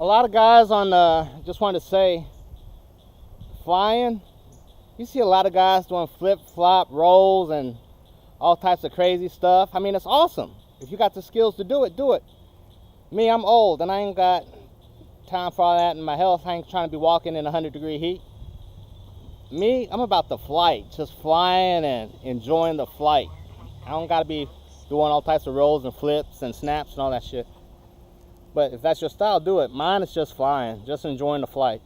A lot of guys on just wanted to say, flying, you see a lot of guys doing flip flop rolls and all types of crazy stuff. I mean, it's awesome. If you got the skills to do it, do it. Me, I'm old and I ain't got time for all that, and my health, I ain't trying to be walking in 100-degree heat. Me, I'm about the flight, just flying and enjoying the flight. I don't gotta be doing all types of rolls and flips and snaps and all that shit. But if that's your style, do it. Mine is just flying, just enjoying the flight.